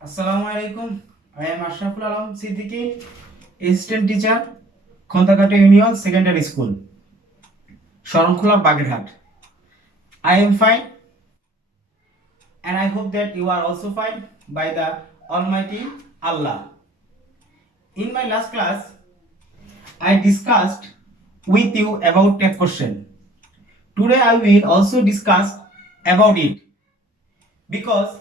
Assalamu alaikum. I am Ashraful Alam Siddiqui, assistant teacher, Khontakata Union Secondary School, Shoromkhula, Bagirhat. I am fine, and I hope that you are also fine by the Almighty Allah. In my last class, I discussed with you about a question. Today I will also discuss about it because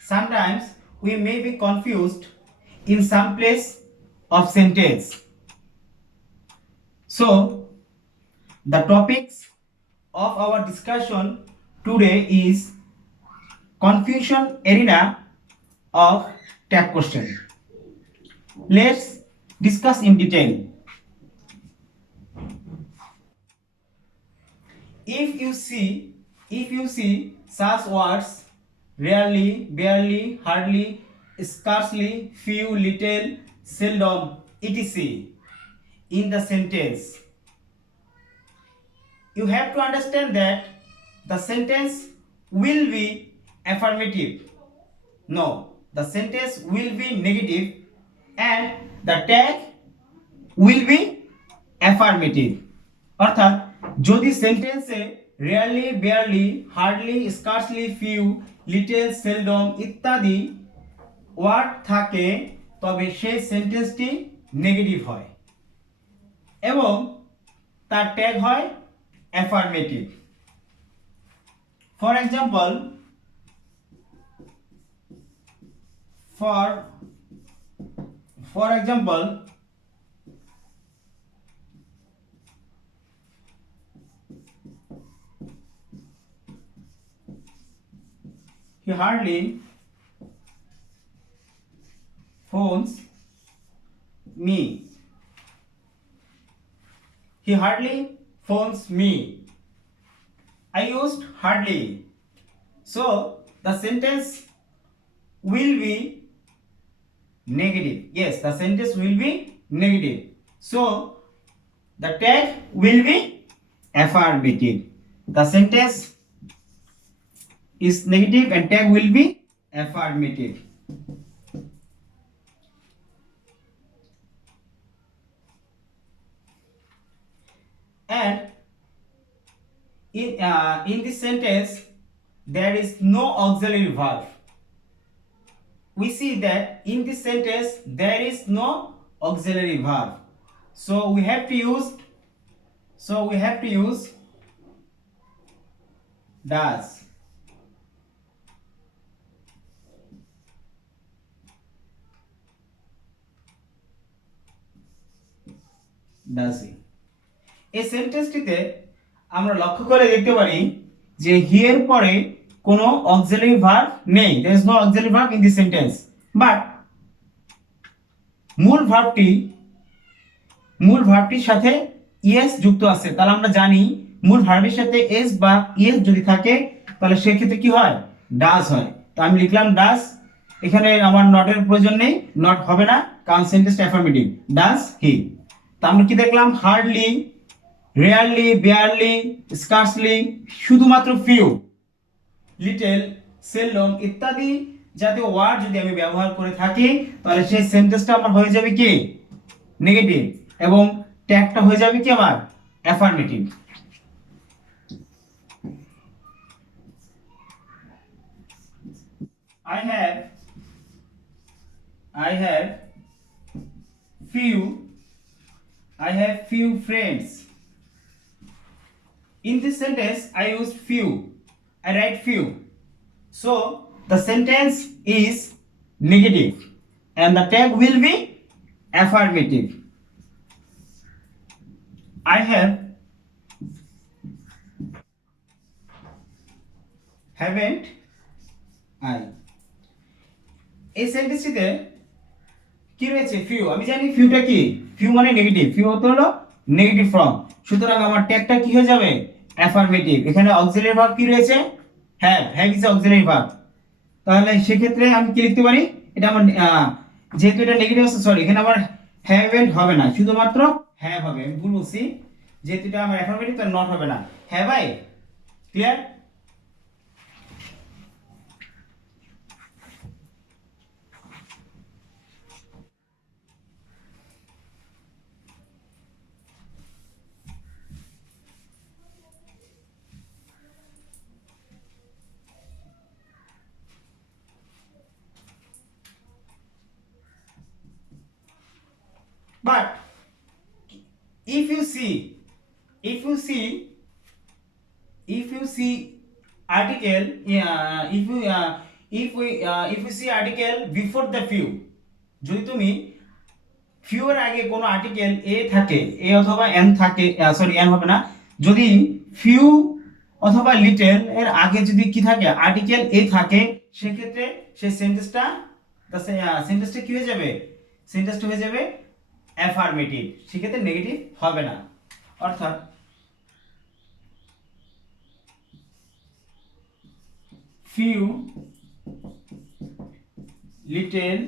sometimes we may be confused in some place of sentence. So, the topics of our discussion today is confusion arena of tag question. Let's discuss in detail. If you see such words rarely, barely, hardly, scarcely, few, little, seldom, etc. in the sentence, you have to understand that the sentence will be affirmative. No, the sentence will be negative and the tag will be affirmative. অর্থাৎ যদি সেন্টেন্সে rarely, barely, hardly, scarcely, few, little, seldom ইত্যাদি ওয়ার্ড থাকে তবে সেই সেন্টেন্সটি নেগেটিভ হয় এবং তার ট্যাগ হয় affirmative. For example, for example, he hardly phones me. He hardly phones me. I used hardly. So the sentence will be negative. Yes, the sentence will be negative. So the tag will be affirmative. The sentence is negative and tag will be affirmative. And in this sentence there is no auxiliary verb. We see that in this sentence there is no auxiliary verb, so we have to use does. এই সেন্টেন্সটিতে আমরা লক্ষ্য করে দেখতে পারি যে হি এর পরে কোনো অক্সিলারি ভার্ব নেই। There is no auxiliary verb in this sentence, but মূল ভার্বটির সাথে ইএস যুক্ত আছে। তাহলে আমরা জানি মূল ভার্বের সাথে এস বা ইএস যদি থাকে তাহলে সেই ক্ষেত্রে কি হয়, ডাজ হয়। তো আমি লিখলাম ডাজ, এখানে আমার নটের প্রয়োজন নেই, নট হবে না কারণ সেন্টেন্সটা অ্যাফার্মেটিভ। Does he. তা আমরা কি দেখলাম, হার্ডলি, রেয়ারলি, বেয়ারলি, স্কার্সলি, শুধুমাত্র ফিউ, লিটল, সেলডম ইত্যাদি জাতীয় ওয়ার্ড যদি আমি ব্যবহার করে থাকি তাহলে সেই সেন্টেন্সটা আমার হয়ে যাবে কি নেগেটিভ এবং ট্যাগটা হয়ে যাবে কি আমার affirmative. I have few friends. In this sentence I use few. I write few. So the sentence is negative and the tag will be affirmative. I haven't I. এই সেন্টেন্সটিতে কি রয়েছে, ফিউ। আমি জানি ফিউটা কি, ফিউ মানে নেগেটিভ, ফিউ হতে হলো নেগেটিভ ফর্ম, সুতরাং আমার ট্যাগটা কি হয়ে যাবে অ্যাফার্মেটিভ। এখানে অক্সিলারি ভার্ব কি রয়েছে, হ্যাভ ইজ অক্সিলারি ভার্ব। তাহলে সেক্ষেত্রে আমি কি লিখতে পারি, এটা আমার যেহেতু এটা নেগেটিভ আছে, সরি এখানে আমার হ্যাভেন্ট হবে না, শুধুমাত্র হ্যাভ হবে। আমি ভুল বলছি, যেহেতু এটা আমার অ্যাফার্মেটিভ তার নট হবে না, have I. Clear? see, if you see, if you see article, if you see article before the few, যদি তুমি few এর আগে কোনো আর্টিকেল এ থাকে, এ অথবা এন থাকে, সরি এন হবে না, যদি few অথবা লিটল এর আগে যদি কি থাকে আর্টিকেল এ থাকে, সেক্ষেত্রে সেই সেন্টেন্সটা কি হয়ে যাবে, সেন্টেন্সটা হয়ে যাবে অ্যাফার্মেটিভ, সেক্ষেত্রে নেগেটিভ হবে না। অর্থাৎ few little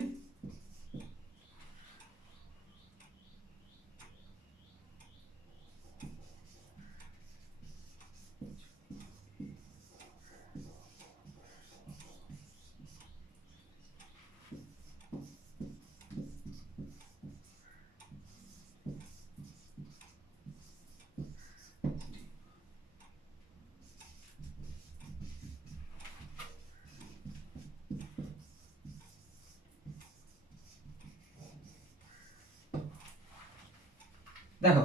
দেখো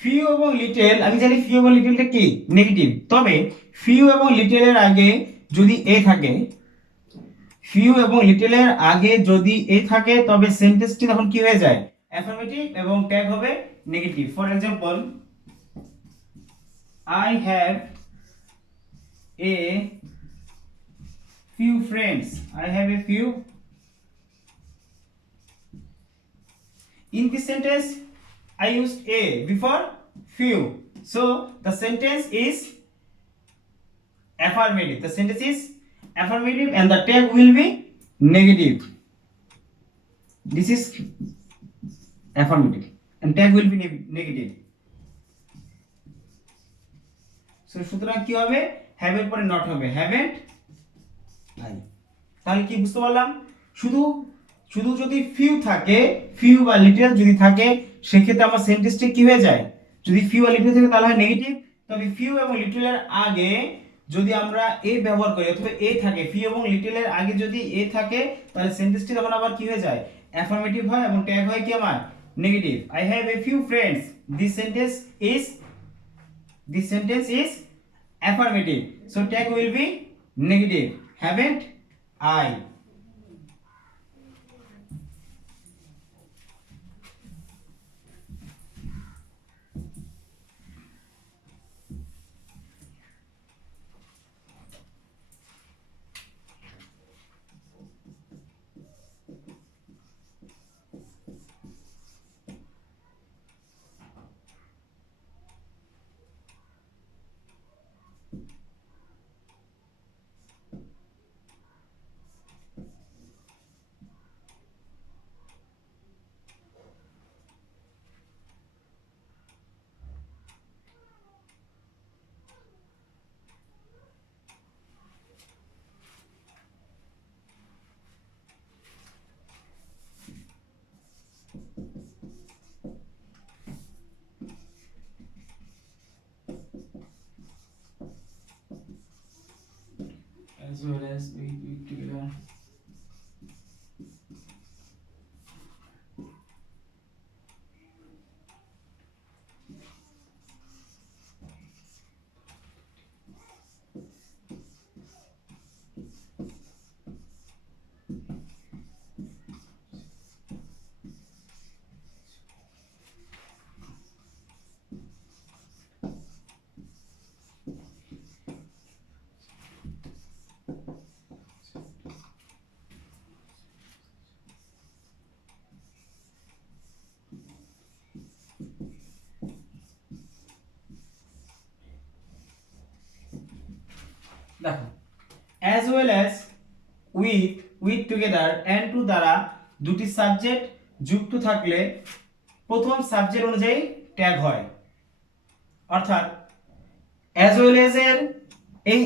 ফিউ এবং লিটল, আমি জানি ফিউ এবং লিটলটা কি নেগেটিভ, তবে ফিউ এবং লিটলের আগে যদি এ থাকে, ফিউ এবং লিটলের আগে যদি এ থাকে, তবে সেন্টেন্সটি তখন কি হয়ে যায় অ্যাফার্মেটিভ এবং ট্যাগ হবে negative. For example, I have a few friends, I have a few, in this sentence I used a before few, so the sentence is affirmative, the sentence is affirmative and the tag will be negative, this is affirmative and tag will be negative, so সুতরাং কি হবে, have এর পরে not হবে haven't I, তাহলে কি বুঝতে পারলাম, শুধু শুধু যদি ফিউ থাকে, ফিউ বা লিটল যদি থাকে, সেক্ষেত্রে আমার সেন্টেন্সটি কি হয়ে যায়, যদি ফিউ বা লিটল থাকে তাহলে হয় নেগেটিভ, তবে ফিউ এবং লিটলের আগে যদি আমরা এ ব্যবহার করি অথবা এ থাকে, ফিউ এবং লিটলের আগে যদি এ থাকে, তাহলে সেন্টেন্সটি তখন আবার কি হয়ে যায় অ্যাফার্মেটিভ হয় এবং ট্যাগ হয় কি আমার negative. I have a few friends, this sentence is affirmative, so tag will be negative, haven't I, as well as we together, দেখো as well as with together and to দ্বারা দুটি সাবজেক্ট যুক্ত থাকলে প্রথম সাবজেক্ট অনুযায়ী ট্যাগ হয়, অর্থাৎ as well as এর এই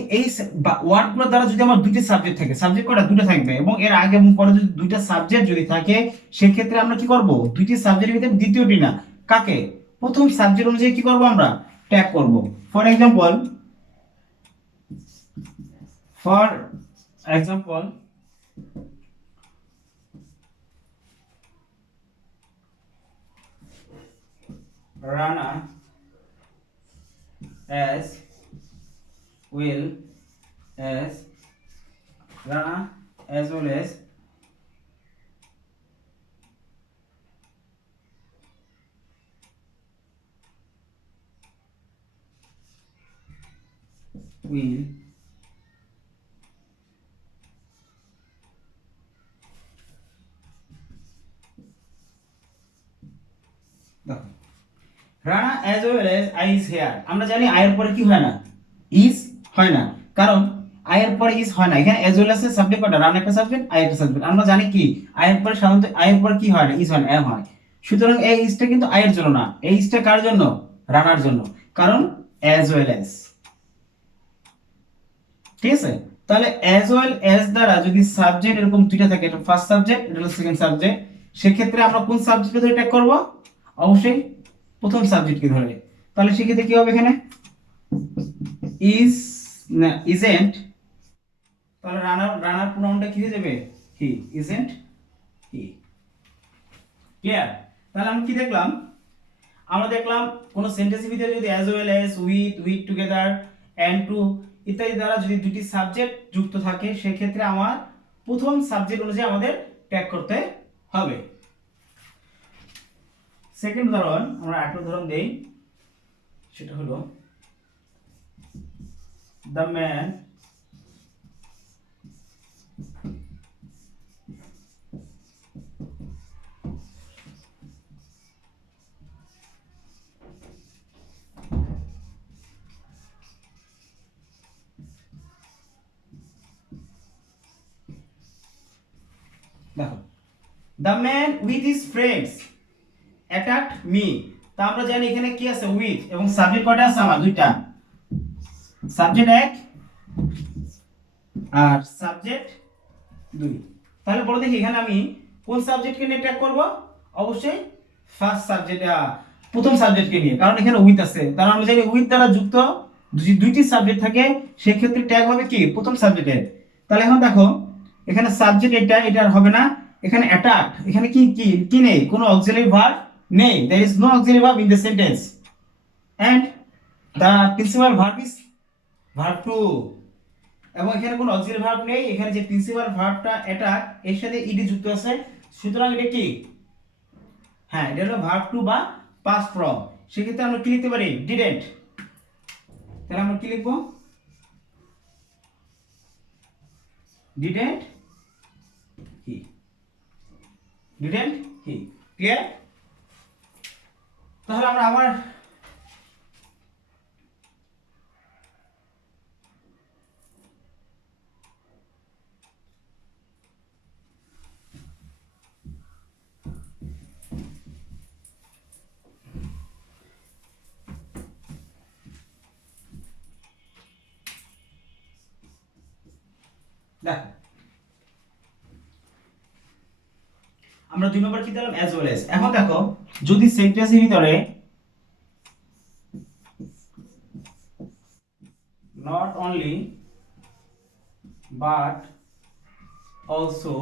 ওয়ার্ডগুলো দ্বারা যদি আমার দুটি সাবজেক্ট থাকে, সাবজেক্ট কয়টা দুটো থাকবে, এবং এর আগে এবং পরে যদি দুইটা সাবজেক্ট যদি থাকে, সেক্ষেত্রে আমরা কি করব, দুইটি সাবজেক্টের ভিতরে দ্বিতীয়টি না, কাকে প্রথম সাবজেক্ট অনুযায়ী কি করব আমরা ট্যাগ করব। For example Rana as well as Rana as well as will দেখো Rana as well as I is here. আমরা জানি আই এর পরে কি হয় না, ইজ হয় না, কারণ আই এর পরে ইজ হয় না। এখানে অ্যাজ ওয়েল অ্যাজ এর সাবজেক্ট কয়টা, রানা একটা সাবজেক্ট, আই একটা সাবজেক্ট। আমরা জানি কি আই এর পরে সাধারণত আই এর পরে কি হয় না, ইজ হয় না, এম হয়। সুতরাং এই ইজটা কিন্তু আই এর জন্য না, এই ইজটা কার জন্য, রানার জন্য, কারণ অ্যাজ ওয়েল অ্যাজ। ঠিক আছে, তাহলে অ্যাজ ওয়েল অ্যাজ দ্বারা যদি সাবজেক্ট এরকম দুইটা থাকে, এটা ফার্স্ট সাবজেক্ট, এটা হলো সেকেন্ড সাবজেক্ট, সেক্ষেত্রে আমরা কোন সাবজেক্টকে ধরে ট্যাগ করব, অবশ্যই প্রথম সাবজেক্টকে ধরে। তাহলে সেক্ষেত্রে কি হবে এখানে, ইজ না ইজেন্ট, তাহলে রানার রানার প্রোনাউনটা কি হয়ে যাবে, হি, ইজেন্ট হি। ক্লিয়ার? তাহলে আমরা কি দেখলাম, আমরা দেখলাম কোন সেন্টেন্সের ভিতরে যদি as well as, with together, and to ইত্যাদি দ্বারা যদি দুটি সাবজেক্ট যুক্ত থাকে, সেক্ষেত্রে আমার প্রথম সাবজেক্ট অনুযায়ী আমাদের ট্যাগ করতে হবে। সেকেন্ড উদাহরণ, আমরা আরেকটা উদাহরণ দেই, সেটা হলো দ্য ম্যান দেখো the man with his friends attacked me. তা আমরা জানি এখানে কি আছে, উইথ, এবং সাবজেক্ট কয়টা আছে আমার, দুইটা, সাবজেক্ট এক আর সাবজেক্ট দুই। তাহলে বলো দেখি এখানে আমি কোন সাবজেক্টকে নিয়ে ট্যাগ করব, অবশ্যই ফার্স্ট সাবজেক্ট, প্রথম সাবজেক্টকে নিয়ে, কারণ এখানে উইথ আছে। কারণ আমরা জানি উইথ দ্বারা যুক্ত যদি দুইটি সাবজেক্ট থাকে, সেই ক্ষেত্রে ট্যাগ হবে কি, প্রথম সাবজেক্টের। তাহলে এখন দেখো এখানে সাবজেক্ট এটা আর হবে না, এখানে অ্যাটাক, এখানে কি কি কি নেই, কোনো অক্সিলারি ভার্ব নেই, there is no auxiliary verb in the sentence, and the principal verb is verb two. এবং এখানে কোনো অক্সিলারি ভার্ব নেই, এখানে যে প্রিন্সিপাল ভার্বটা অ্যাটাক, এর সাথে ইডি যুক্ত আছে, সুতরাং এটা কি, হ্যাঁ এটা হলো ভার্ব টু বা পাস্ট ফর্ম। সেক্ষেত্রে আমরা কি লিখতে পারি, ডিডেন্ট। তাহলে আমরা কি লিখবো, didn't he, didn't he. Clear? তাহলে আমরা আবার দেখো আমরা দুই নম্বর কি দিলাম, অ্যাজ ওয়েল অ্যাজ। এখন দেখো যদি সেন্টেন্সের ভিতরে not only but also,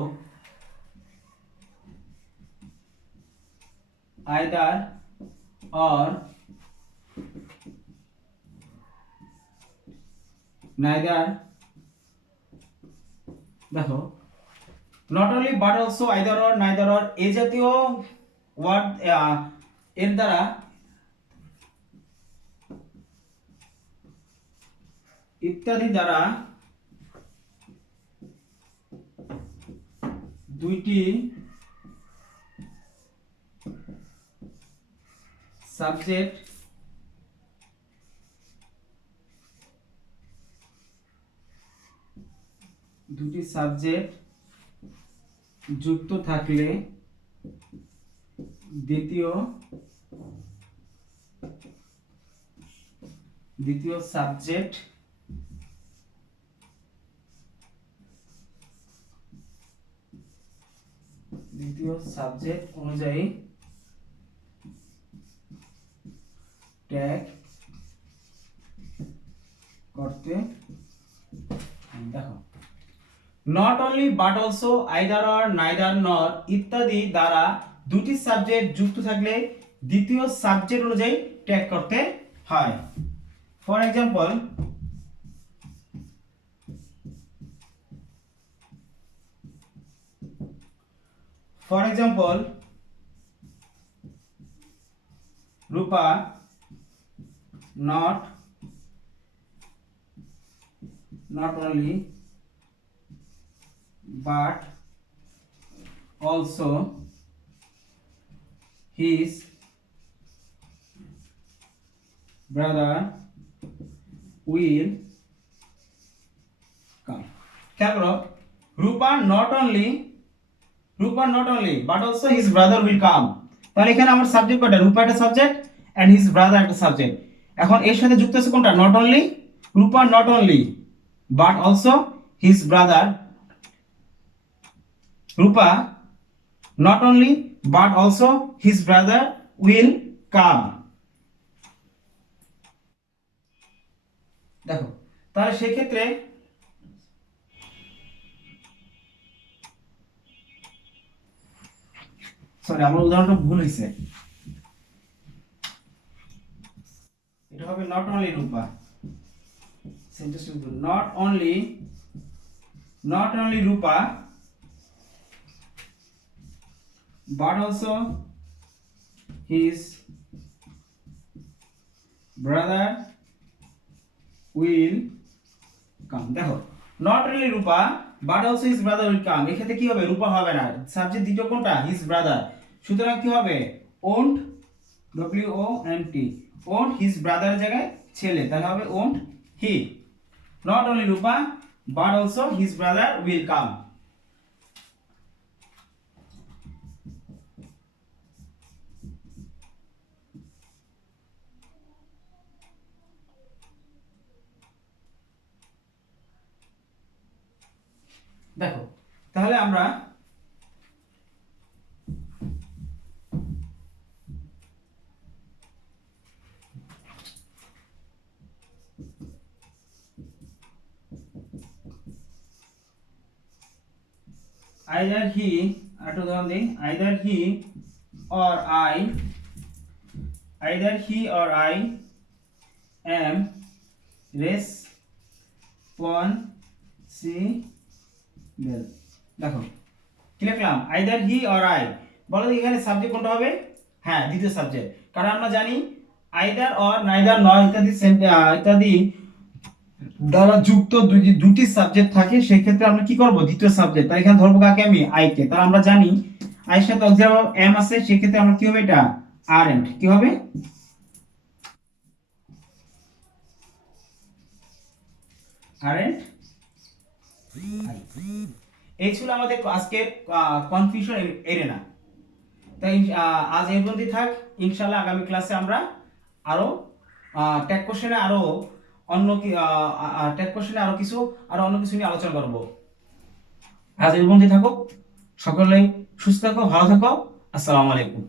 either or, neither, দেখো not only but also, either or, neither or, এই জাতীয় ওয়ার্ড এর দ্বারা ইত্যাদি দ্বারা দুইটি সাবজেক্ট যুক্ত থাকলে দ্বিতীয় সাবজেক্ট অনুযায়ী ট্যাগ করতে, দেখো not only but also, either or, neither নর ইত্যাদি দ্বারা দুটি সাবজেক্ট যুক্ত থাকলে দ্বিতীয় সাবজেক্ট অনুযায়ী ট্যাগ করতে হয়। For example, Rupa not only but also his brother will come. क्या करो? Rupa not only but also his brother will come. তাহলে এখানে আমার সাবজেক্ট কোনটা? রূপা একটা সাবজেক্ট এন্ড হিজ ব্রাদার একটা সাবজেক্ট। এখন এর সাথে যুক্ত আছে কোনটা? Not only. Rupa not only but also his brother. Rupa not only but also his brother will come. দেখো তাহলে সেই ক্ষেত্রে সরি আমার উদাহরণটা ভুল হয়েছে, এটা হবে not only Rupa. Sentence not only Rupa but also his brother will come. দেখো not only Rupa but also his brother will come, এক্ষেত্রে কি হবে? রূপা হবে না, সাবজেক্ট দ্বিতীয় কোনটা? His brother. সুতরাং কি হবে? Won't, WONT, won't his brother জায়গায় ছেলে, তাহলে হবে won't he. Not only Rupa but also his brother will come. দেখো তাহলে আমরা either he or I am responsible। দেখো কি লিখলাম? Either he or I. বলো এখানে সাবজেক্ট কোনটা হবে? হ্যাঁ দ্বিতীয় সাবজেক্ট, কারণ আমরা জানি আইদার অর নাইদার নয় ইত্যাদি দ্বারা যুক্ত দুটি সাবজেক্ট থাকে, সেই ক্ষেত্রে আমরা কি করব? দ্বিতীয় সাবজেক্ট। তাই এখানে ধরবো কাকে? আমি আই কে। তাহলে আমরা জানি আই এর সাথে অক্সিলারি এম আছে, সেই ক্ষেত্রে আমরা কি হবে? এটা আরএন্ট কি হবে? আরএন্ট এই ছিল আমাদের আজকের কনফিউশন এরেনা। তাই আজ এই পর্যন্তই থাক। ইনশাআল্লাহ আগামী ক্লাসে আমরা আরো ট্যাগ কোশ্চেনে আরো অন্য কিছু নিয়ে আলোচনা করব। আজ এই পর্যন্তই থাকো, সকলেই সুস্থ থাকো, ভালো থাকো। আসসালামু আলাইকুম।